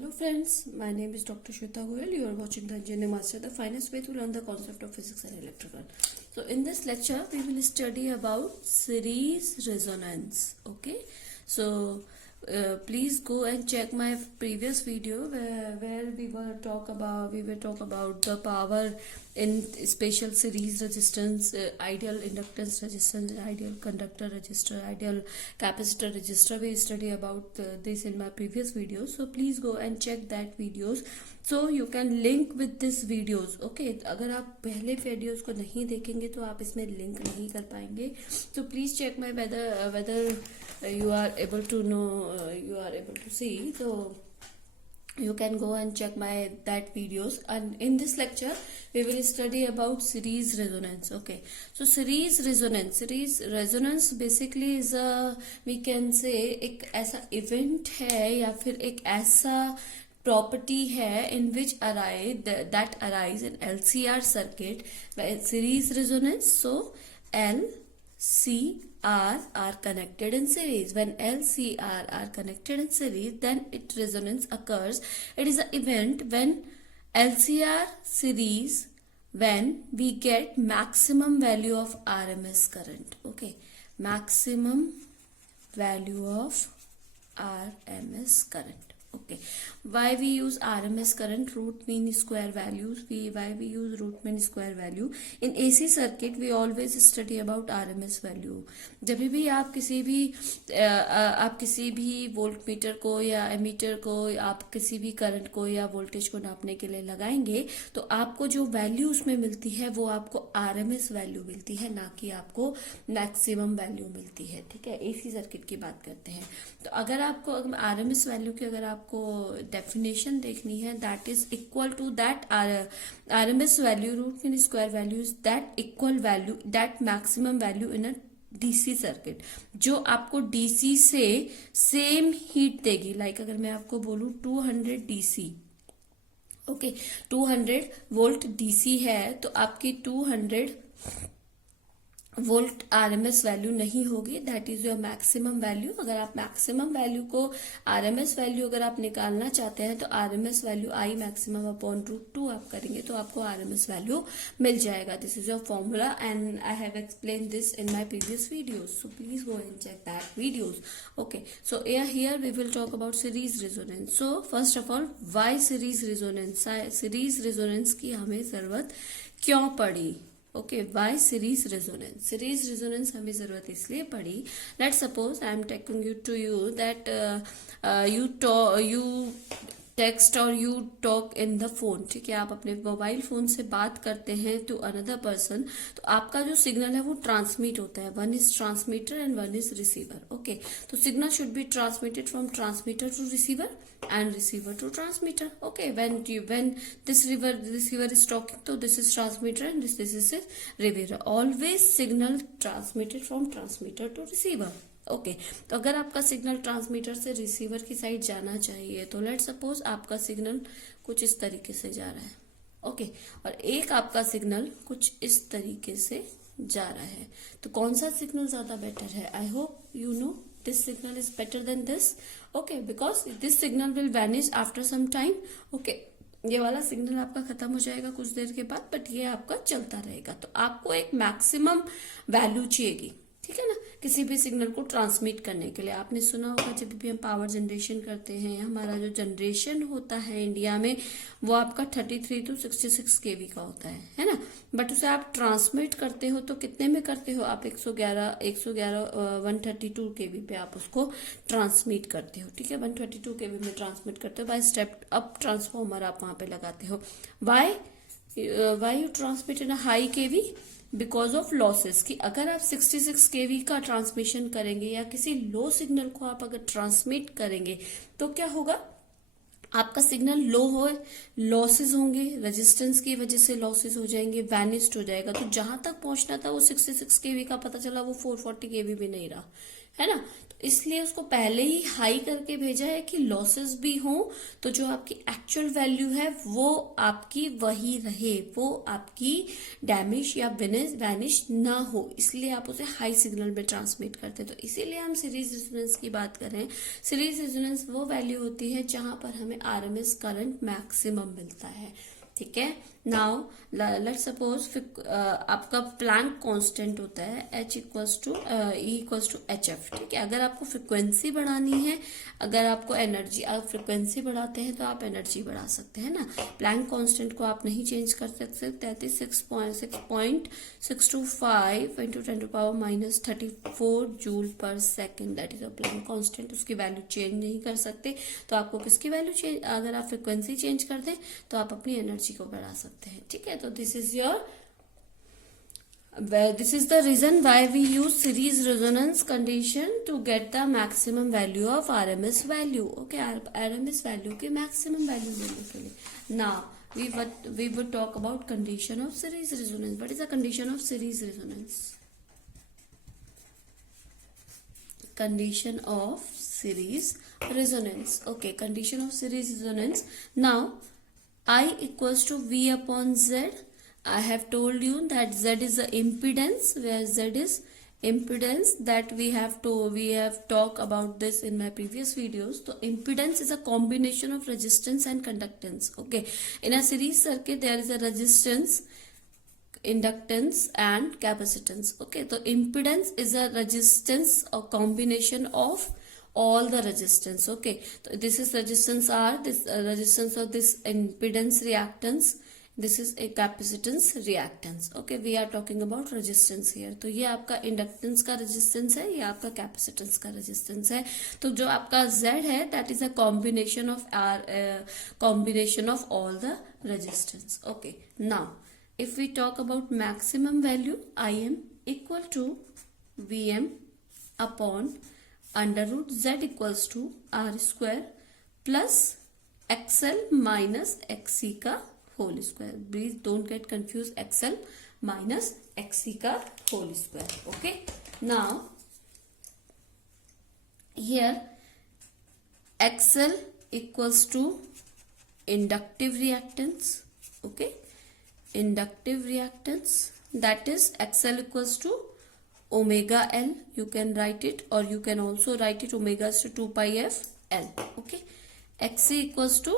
Hello friends, my name is Dr. Shweta Goyal. You are watching the Engineering Master, the finest way to learn the concept of physics and electrical. So in this lecture, we will study about series resonance. Okay, so please go and check my previous video where we will talk about the power in special series resistance, ideal inductance resistance, ideal conductor resistor, ideal capacitor resistor. We study about this in my previous videos, so please go and check that videos so you can link with this videos. Okay, अगर आप पहले videos को नहीं देखेंगे तो आप इसमें link नहीं कर पाएंगे. So please check my whether you are able to know, you are able to see. So you can go and check my that videos, and in this lecture we will study about series resonance. Okay, so series resonance basically is a, we can say, एक ऐसा event है या फिर एक ऐसा property है in which that arise in LCR circuit by series resonance. So L C R are connected in series. When L C R are connected in series, then it resonance occurs. It is an event when LCR series, when we get maximum value of RMS current. Okay, maximum value of RMS current. Okay, why we use RMS current, root mean square values, why we use root mean square value in AC circuit? We always study about RMS value. जब भी आप किसी भी volt meter को या ammeter को आप किसी भी करंट को या वोल्टेज को नापने के लिए लगाएंगे तो आपको जो वैल्यू उसमें मिलती है वो आपको RMS वैल्यू मिलती है, ना कि आपको मैक्सिमम वैल्यू मिलती है. ठीक है, AC सर्किट की बात करते हैं. तो अगर आपको RMS वैल्यू की अगर आपको डेफिनेशन देखनी है, that is equal to that RMS value root mean square value is that equal value that maximum value in a DC circuit, जो आपको डीसी से सेम हीट देगी. लाइक अगर मैं आपको बोलूं 200 डीसी, ओके 200 वोल्ट डीसी है तो आपकी 200 वोल्ट RMS वैल्यू नहीं होगी, that is your maximum value. अगर आप मैक्सिमम वैल्यू को RMS वैल्यू अगर आप निकालना चाहते हैं तो RMS value I maximum upon root 2 आप करेंगे तो आपको RMS वैल्यू मिल जाएगा. This is your formula and I have explain this in my previous videos, so please go and check that videos. Okay, so here we will talk about series resonance. So first of all, why series resonance? Series resonance की हमें जरूरत क्यों पड़ी? Okay, why series resonance? Series resonance हमें जरूरत इसलिए पड़ी, let suppose I am taking you that you text और you talk in the phone. ठीक है, आप अपने मोबाइल फोन से बात करते हैं टू अनदर पर्सन, तो आपका जो सिग्नल है वो ट्रांसमिट होता है. One is transmitter and one is receiver. Okay, तो signal should be transmitted from transmitter to receiver and receiver to transmitter. Okay, when this receiver is talking, so this is transmitter and this is receiver. Always signal transmitted from transmitter to receiver. Okay, तो अगर आपका signal transmitter से receiver की side जाना चाहिए तो let suppose आपका signal कुछ इस तरीके से जा रहा है. ओके, और एक आपका सिग्नल कुछ इस तरीके से जा रहा है, तो कौन सा सिग्नल ज्यादा बेटर है? I hope you know this signal is better than this. Okay, because this signal will vanish after some time. Okay, ये वाला सिग्नल आपका खत्म हो जाएगा कुछ देर के बाद, बट ये आपका चलता रहेगा. तो आपको एक मैक्सिमम वैल्यू चाहिएगी, ठीक है ना, किसी भी सिग्नल को ट्रांसमिट करने के लिए. आपने सुना होगा जब भी हम पावर जनरेशन करते हैं, हमारा जो जनरेशन होता है इंडिया में वो आपका 33 to 66 kV का होता है ना, बट उसे आप ट्रांसमिट करते हो तो कितने में करते हो आप? 132 kV पे आप उसको ट्रांसमिट करते हो. ठीक है, 132 kV में ट्रांसमिट करते हो. बाय स्टेप अप ट्रांसफॉर्मर आप वहां पे लगाते हो. Why you transmit in a high kV? Because of losses. कि अगर आप 66 kV का ट्रांसमिशन करेंगे या किसी लो सिग्नल को आप अगर ट्रांसमिट करेंगे तो क्या होगा? आपका सिग्नल लो हो, लॉसेस होंगे, रेजिस्टेंस की वजह से लॉसेस हो जाएंगे, वैनिस्ड हो जाएगा. तो जहां तक पहुंचना था वो 66 kV का, पता चला वो 440 kV भी नहीं रहा, है ना. तो इसलिए उसको पहले ही हाई करके भेजा है कि लॉसेस भी हो तो जो आपकी एक्चुअल वैल्यू है वो आपकी वही रहे, वो आपकी डैमेज या वैनिश ना हो, इसलिए आप उसे हाई सिग्नल में ट्रांसमिट करते हैं। तो इसीलिए हम सीरीज रेजोनेंस की बात कर रहे हैं। सीरीज रेजोनेंस वो वैल्यू होती है जहां पर हमें आरएमएस करंट मैक्सिमम मिलता है। ठीक है, नाउ लेट्स सपोज आपका प्लैंक कांस्टेंट होता है H equals to E equals to HF। ठीक है, अगर आपको फ्रिक्वेंसी बढ़ानी है, अगर आपको एनर्जी, आप फ्रिक्वेंसी बढ़ाते हैं तो आप एनर्जी बढ़ा सकते हैं ना। प्लैंक कांस्टेंट को आप नहीं चेंज कर सकते। 36.625 इंटू 10⁻⁻34 जूल पर second, that is a Planck constant. उसकी वैल्यू चेंज नहीं कर सकते। तो आपको किसकी वैल्यू चेंज, अगर आप फ्रिक्वेंसी चेंज कर दें तो आप अपनी एनर्जी को बढ़ा सकते हैं। ठीक है, तो this is the reason why we use series resonance condition to get the maximum value of RMS value. Okay, RMS value के maximum value लेने के लिए। Now we would talk about condition of series resonance. What is the condition of series resonance? Condition of series resonance. Okay, condition of series resonance. Now I equals to V upon Z. I have told you that Z is the impedance, where Z is impedance, that we have talked about this in my previous videos. So impedance is a combination of resistance and conductance. Okay, in a series circuit there is a resistance, inductance and capacitance. Okay, so impedance is a resistance or combination of all the resistance. Okay, so this is resistance R, this resistance of this impedance reactance, this is a capacitance reactance. Okay, we are talking about resistance here. तो ये आपका inductance का resistance है, ये आपका capacitance का resistance है। तो जो आपका Z है that is a combination of all the resistance. Okay, now if we talk about maximum value, Im equal to Vm upon under root Z equals to R square plus XL minus XC का whole square. Please don't get confused, XL minus XC का whole square. Okay, now here XL equals to inductive reactance. Okay, inductive reactance, that is XL equals to omega L. You can write it, or you can also write it omega is to 2 pi f L. Okay, XC equals to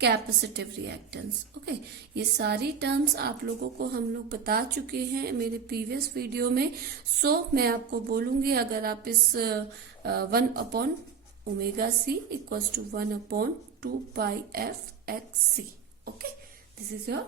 capacitive reactance. Okay, ये सारी terms आप लोगों को हम लोग बता चुके हैं मेरे प्रीवियस वीडियो में। सो मैं आपको बोलूंगी, अगर आप इस 1 upon omega C equals to 1 upon 2 pi f X C. Okay, this is your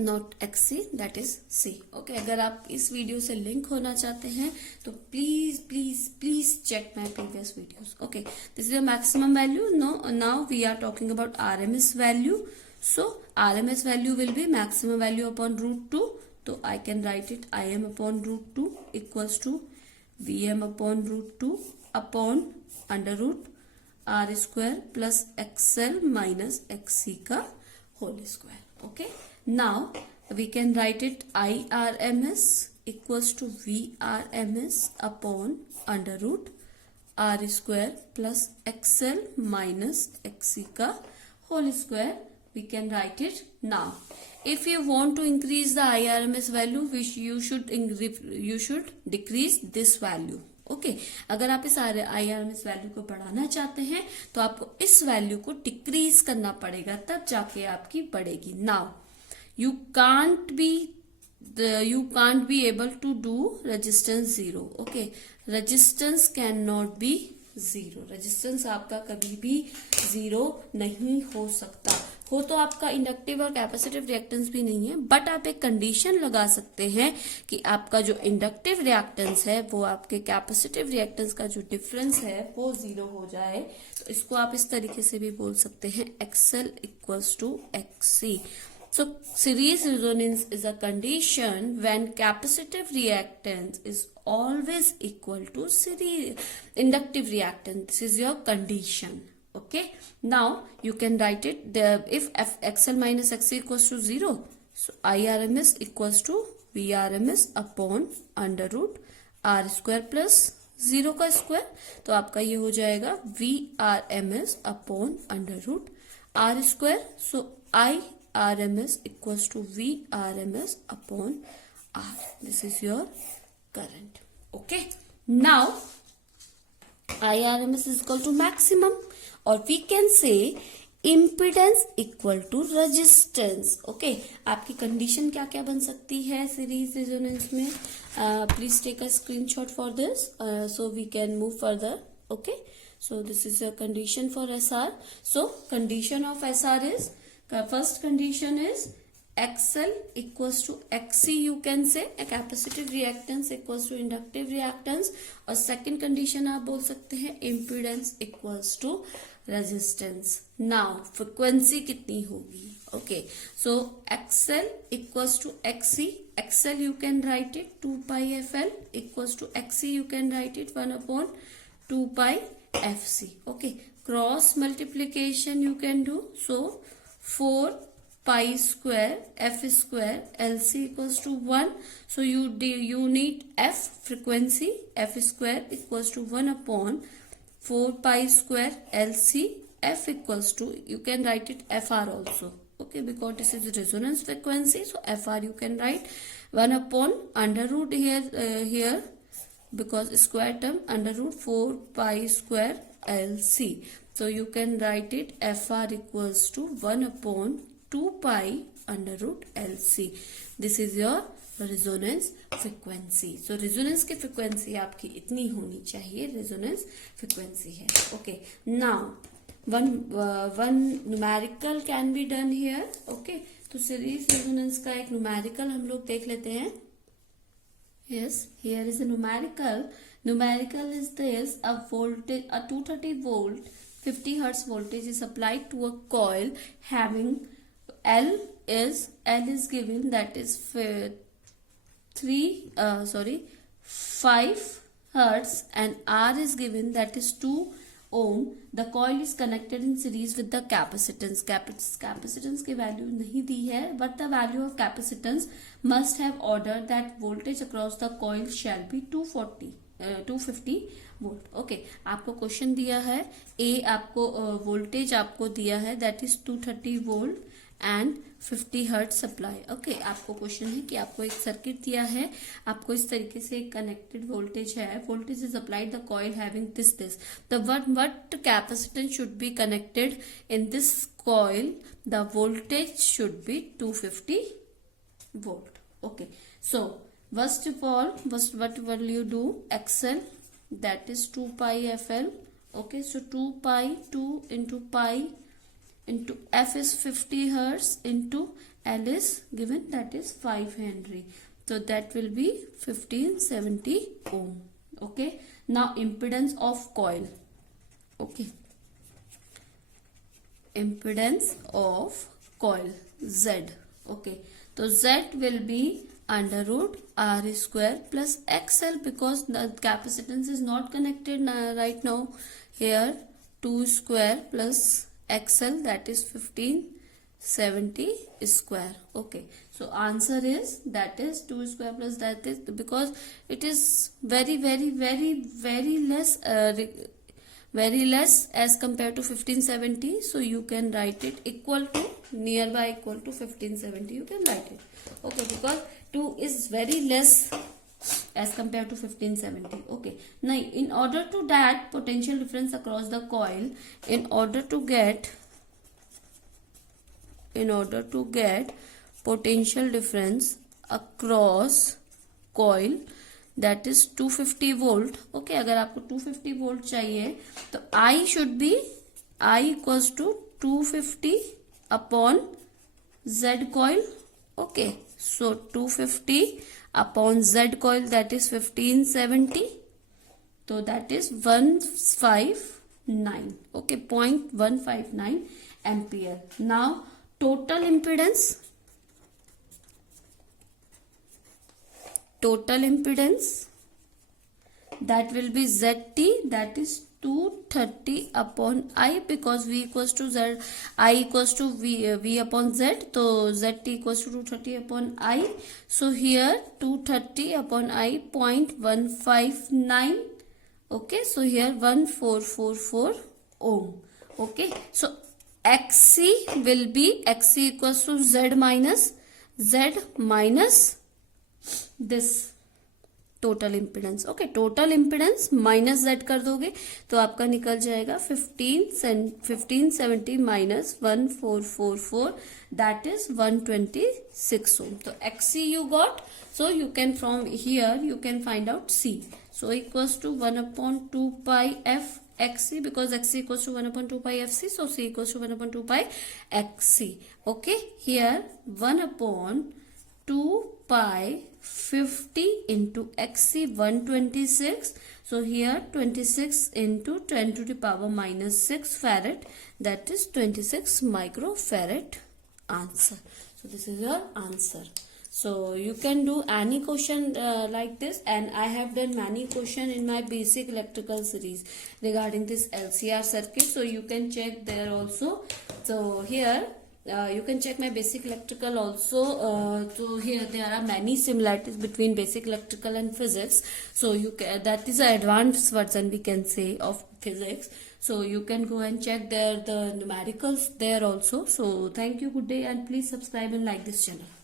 not X C, that is C. Okay, अगर आप इस वीडियो से लिंक होना चाहते हैं तो please please please check my previous videos. Okay, this is the maximum value. Now we are talking about RMS value. So RMS value will be maximum value upon √2। तो I can write it Im upon √2 equals to Vm upon √2 upon under root R square plus XL minus XC का whole square. Okay, now we can write it IRMS equals to VRMS upon under root R square plus XL minus XC का whole square. We can write it now. If you want to increase the IRMS value, which you should decrease this value. Okay, अगर आप इस IRMS value को बढ़ाना चाहते हैं तो आपको इस वैल्यू को डिक्रीज करना पड़ेगा, तब जाके आपकी बढ़ेगी। Now you can't be able to do resistance 0. Okay, resistance cannot be 0. resistance आपका कभी भी 0 नहीं हो सकता। हो तो आपका इंडक्टिव और कैपेसिटिव रिएक्टेंस भी नहीं है, बट आप एक कंडीशन लगा सकते हैं कि आपका जो इंडक्टिव रिएक्टेंस है वो आपके कैपेसिटिव रिएक्टेंस का जो डिफरेंस है वो 0 हो जाए। तो इसको आप इस तरीके से भी बोल सकते हैं, XL equals to XC। So series resonance is a condition when capacitive reactance is always equal to series inductive reactance. This is your condition. Okay, now you can write it there. If XL minus XC equals to 0, so IRMS equals to VRMS upon under root R square plus 0 का square, तो आपका ये हो जाएगा VRMS upon under root R square. So IRMS equals to VRMS upon R. This is your current. Okay, now IRMS is equal to maximum, or we can say impedance equal to resistance. Okay, आपकी condition क्या क्या बन सकती है series resonance में? Please take a screenshot for this so we can move further. Okay, so this is a condition for SR. So condition of SR is, first condition is XL equals to XC, you can say a capacitive reactance equals to inductive reactance. और second condition आप बोल सकते हैं impedance equals to resistance. Now frequency कितनी होगी? Okay, so XL equals to XC. XL you can write it 2 pi FL equals to XC, you can write it 1 upon 2 pi FC. Okay, cross multiplication you can do. So 4 pi square F square LC equals to 1. So you need F frequency, F square equals to 1 upon 4 pi square LC. F equals to, you can write it FR also. Okay, because this is resonance frequency, so FR you can write 1 upon under root here because square term under root 4 pi square LC. So you can write it FR equals to 1 upon 2 pi under root LC. This is your resonance frequency. So resonance की frequency आपकी इतनी होनी चाहिए, resonance frequency है. Okay, now one numerical can be done here. Okay, तो series resonance का एक numerical हम लोग देख लेते हैं. Yes, here is a numerical. Numerical is this: a voltage, a 230 volt 50 hertz voltage is applied to a coil having L is given, that is 5 hertz, and R is given, that is 2 ohm. The coil is connected in series with the capacitance. Capacitance की value नहीं दी है, but the value of capacitance must have ordered that voltage across the coil shall be 250 volt. Okay, आपको question दिया है, ए आपको voltage आपको दिया है, that is 230 volt and 50 hertz supply. Okay, आपको क्वेश्चन है कि आपको एक सर्किट दिया है, आपको इस तरीके से एक कनेक्टेड वोल्टेज है, voltage is applied the coil having this the what capacitance should be connected in this coil, the voltage should be 250 volt. Okay, so first of all, what will you do? XL, that is 2 pi FL. Okay, so 2 pi 2 into pi into F is 50 hertz into L is given, that is 5 Henry. So that will be 1570 ohm. Okay, now impedance of coil. Okay, impedance of coil Z. Okay, so Z will be under root R square plus XL, because the capacitance is not connected right now. Here 2 square plus XL, that is 1570 square. Okay, so answer is, that is 2 square plus, that is because it is very less as compared to 1570. So you can write it equal to, nearby equal to 1570, you can write it. Okay, because 2 is very less as compared to 1570. Okay, now in order to that potential difference across the coil, in order to get potential difference across coil, that is 250 volt. Okay, अगर आपको 250 volt चाहिए तो I should be, I equals to 250 upon Z coil. Okay, so 250 upon Z coil, that is 1570. So that is 159. Okay, 0.159 ampere. Now total impedance that will be ZT, that is 230 upon I, because V equals to Z, I equals to V upon Z, so ZT equals to 230 upon I. So here 230 upon I, 0.159 Okay, so here 1444 ohm. Okay, so Xc will be Xc equals to Z minus this total impedance. Okay, total impedance minus Z कर दोगे तो आपका निकल जाएगा 1570 minus 1444, that is 126 ohm. तो XC you got, so you can from here you can find out C. So equals to 1/2 pi F XC, because XC equals to 1/2 pi FC, so C equals to 1/2 pi XC. Okay, here 1/2 pi 50 into XC 126. So here 26 into 10 to the power minus 6 farad, that is 26 microfarad answer. So this is your answer. So you can do any question like this, and I have done many question in my basic electrical series regarding this LCR circuit, so you can check there also. So here you can check my basic electrical also. So here there are many similarities between basic electrical and physics, so you can, that is an advanced version we can say of physics. So you can go and check there the numericals there also. So thank you, good day, and please subscribe and like this channel.